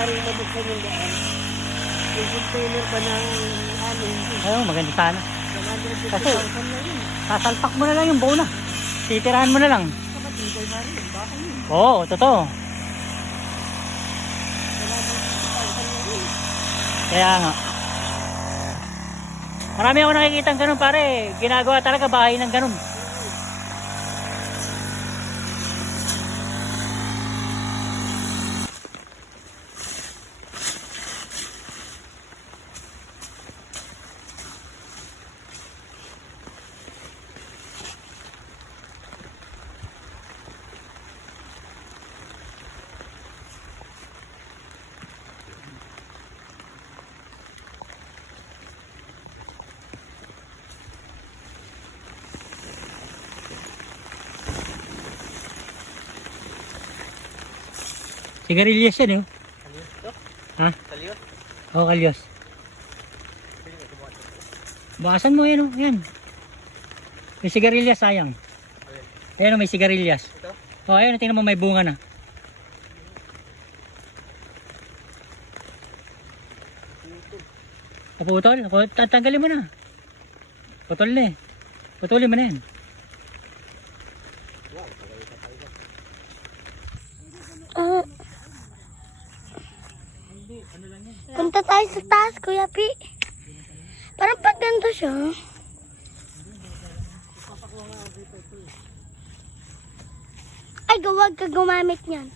maaaring mabuksan yung daan. Yung container ba ng ano, hindi. Ayun, maganda sana. 150,000 na yun. Sasalpak mo na lang yung buo na. Titirahan mo na lang. Kapatibay na rin, baka yun. Oo, totoo. 150,000 na yun. Kaya nga. Marami ako nakikita ng ganun pare. Ginagawa talaga bahay ng ganun. Sigarilyas yan eh. Ha? Kalyos? Oo, kalyos. Bakasan mo yan oh. Yan. May sigarilyas sayang. Ayan oh, may sigarilyas. Ito? Oh, ayun, tingnan mo may bunga na. Naputol? Tatanggalin mo na. Putol na eh. Putulin mo na yan. Punta tayo sa taas, Kuya Pi. Parang paganda siya. Ay, huwag ka gumamit niyan.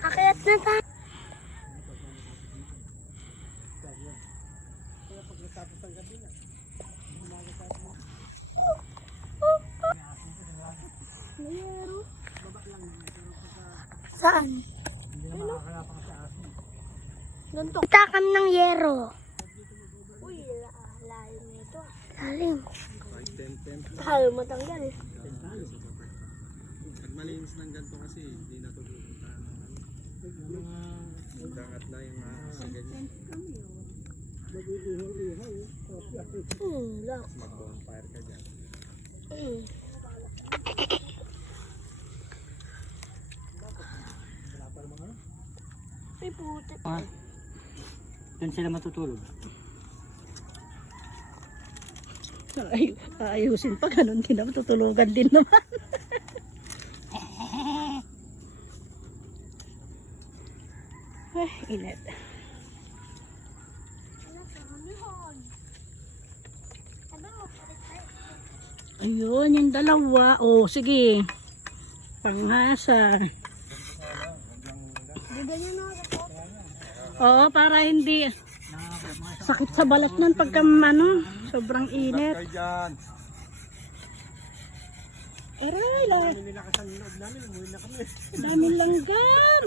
Akayat na tayo. Saan? Takam ng yero. Uy, lalim nito. Lalim. Halo matanggal. Pag malinis ng ganito kasi, hindi natutupunta ng dangat na yung sa ganyan. Lock. Mag-bonfire ka dyan. Ay, puti. Ah, doon sila matutulog. Ay, ayusin pa, ganun din naman, tutulugan din naman. Ay, init. Ayun, yung dalawa. Oh, sige. Panghasa. Oo, para hindi sakit sa balat nun pagka ano, sobrang init. Aray, lahat. Daming langgam.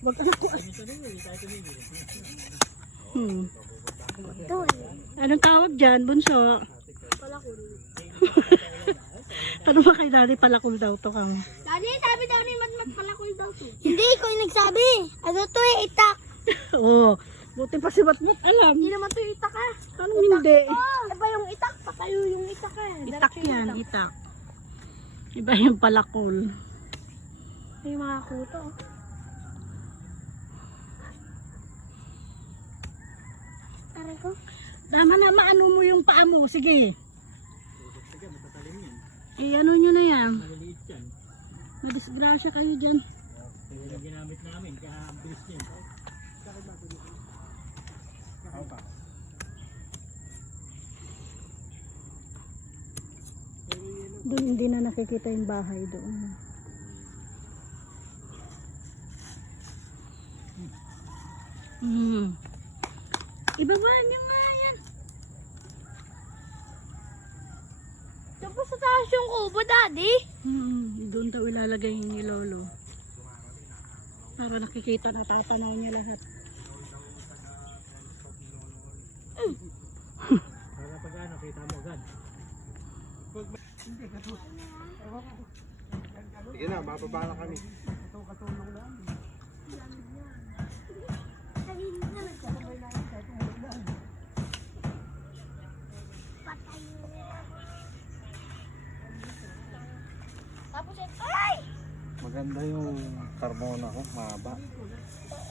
Wag ano ko. Anong tawag dyan, bunso? Palakul. Ano ba kay Daddy palakul daw to kang? Daddy, sabi daw ni Matmat palakul daw to. Hindi, ikaw yung nagsabi. Ano to eh, itak. Oo. Buti pa si Matmat alam. Hindi naman to itak ah. Anong hindi? Iba yung itak, patayo yung itak ah. Itak yan, itak. Iba yung palakol. May mga kuto. Aray ko. Tama na, maano mo yung paa mo. Sige. Eh, ano nyo na yan? Maliliit yan. Madisgrasya kayo dyan. Yung ginamit namin, kaya bilis yan. Doon hindi na nakikita yung bahay doon. Ibabaan nyo nga yan. Tapos sa taas yung kubo, Daddy. Doon daw ilalagay ni Lolo. Para nakikita, natatanaw niya lahat. Para pag ano, kita mo agad. Sige na, bababa na kami. Tapos ay! Carmona ko, mahaba.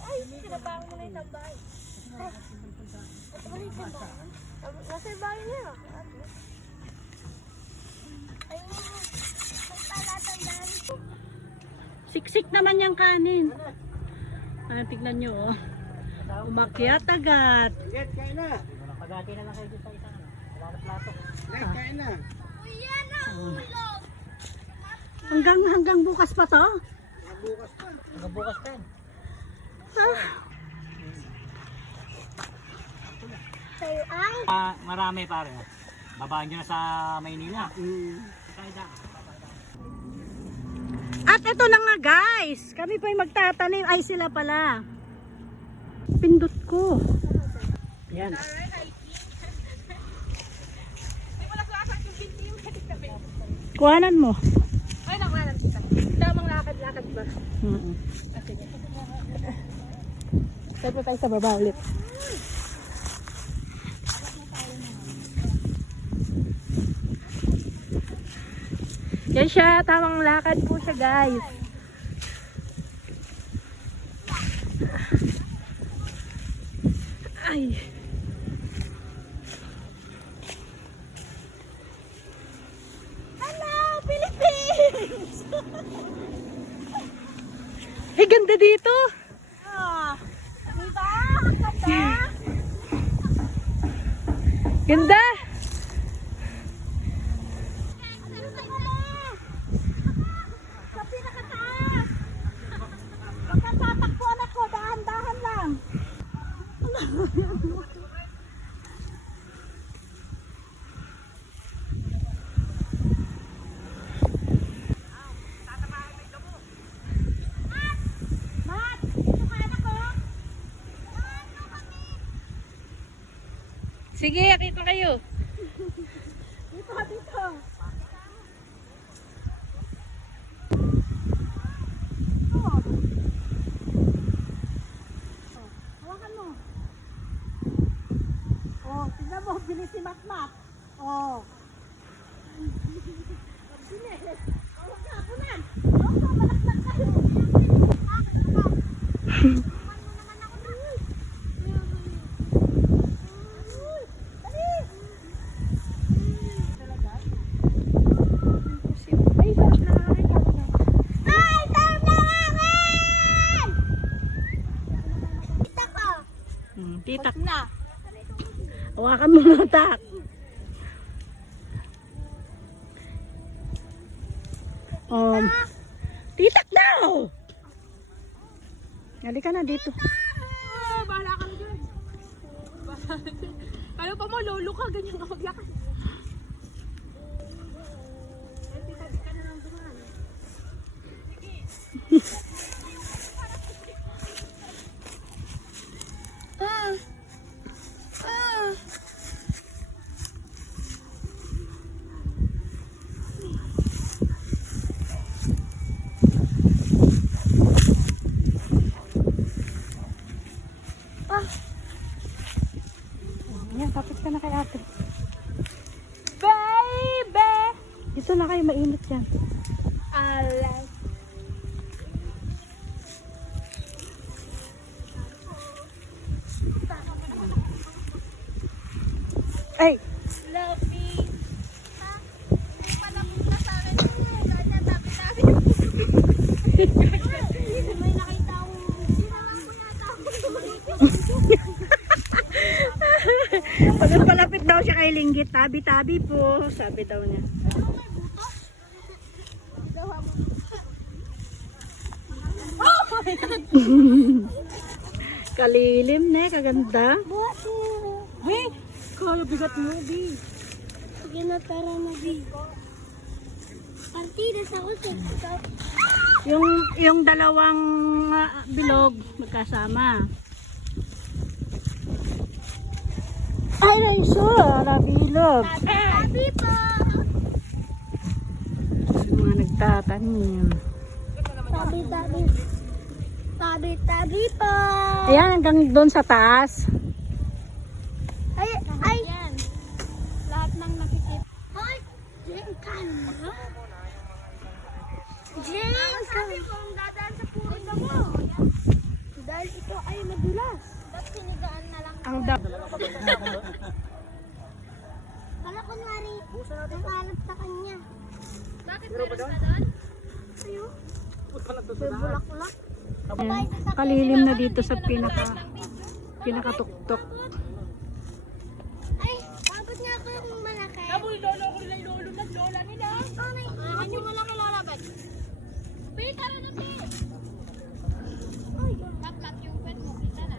Ay, sinabahan mo na yung tambay. Ano yung tambay? Nasa yung bahay niya. Ay, magpalatandaan ko. Siksik naman yung kanin. Tignan nyo, oh. Umakyat agad. Get, kain na! Pagati na lang kayo dito sa isang wala na plato. Get, kain na! Kuya na, ulog. Hanggang bukas pa to? Bukas pa. Hanggang bukas pa yan. Sa'yo ang Marami pare. Babaan nyo na sa Maynila. At ito na nga guys, kami pa yung magtatanim. Ay sila pala. Pindot ko. Yan. Kuhanan mo. Ay, nakuha kita. Tamang lakad-lakad ba? Sige. Step tayo sa baba ulit. Yan siya, tamang lakad po siya guys. Ay. Hello, Philippines! Ay, ganda dito. diba? Ang ganda. Ganda. Sa pinakataas. Pagkatatakbuhan ako, dahan-dahan lang. Mat, dito ka na ko. Sige, akita kayo. Dito, dito. Hawakan mo. Oh, tignan mo, bilis si Matmat. Oh. Bilis. Oh, kapunan. Oh, malaklag kayo. Ay, sarap na hangin! Kita ko. Titak. Na. Hawakan mo mga tak. Titak daw! Halika na dito. Oh, bahala ka na dyan. Kalo pa mo, lolo ka, ganyan ka maglakad. Yan, tapos ka na kay ate. Baby! Dito na kayo, mainit yan. Alay. Ay! Lovey. Ha? May palapit na sa akin. Ganyan, sabi namin. May nakita ko. Ginawa ko yata ako. Pag palapit daw siya kay Linggit, tabi-tabi po, sabi daw niya. Kalilim na, kaganda. Hey! Kaya bigat mo, Bi. Sige na, tara na, Bi. Partidas ako sa ikaw. Yung dalawang bilog magkasama. Ay, naiso, nabilog. Tabi po! Yung mga nagtatanim. Tabi, tabi. Tabi, tabi po! Ayan, hanggang doon sa taas. Ay, ay! Yan. Lahat ng nakikita. Ay! Jen, ka na? Jen, sabi ko, dadaan sa madulas. Ba't sinigaan na lang? Ang dap. Kala kunwari, nakahanap sa kanya. Bakit meron na doon? Ayo. May bulak-bulak. Kalilim na dito sa pinakatuktok. Ay, abot nga ako yung malaki. Aboy, lolo ko nila yung lolo na lola nila. Ano yung malaki lola bag? Be, tara na be. Ay, kaplat yung pet mo. Kita na.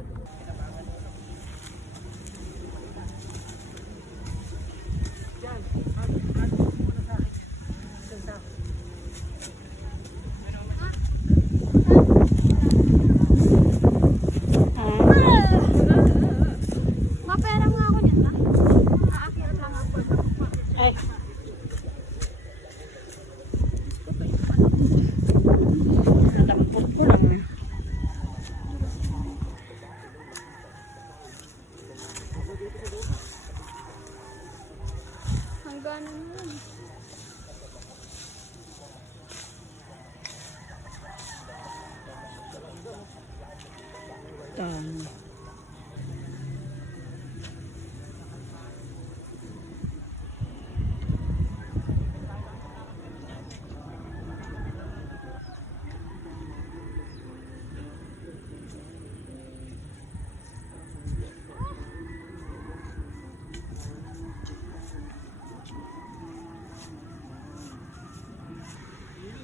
Mapera nga ako niyan na. Aakyat lang ako. Ay. Natampok ko lang. Hanggang naman. Tama.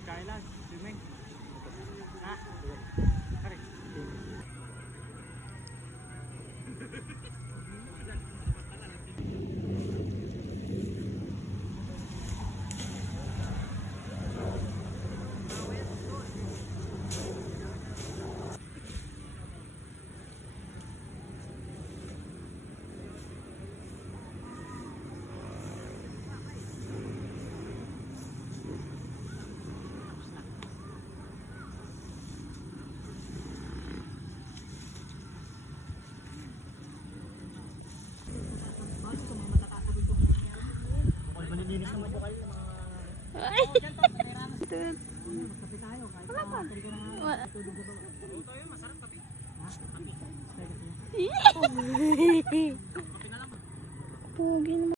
Kailan? Swimming. Ha? Hari. Pugi naman.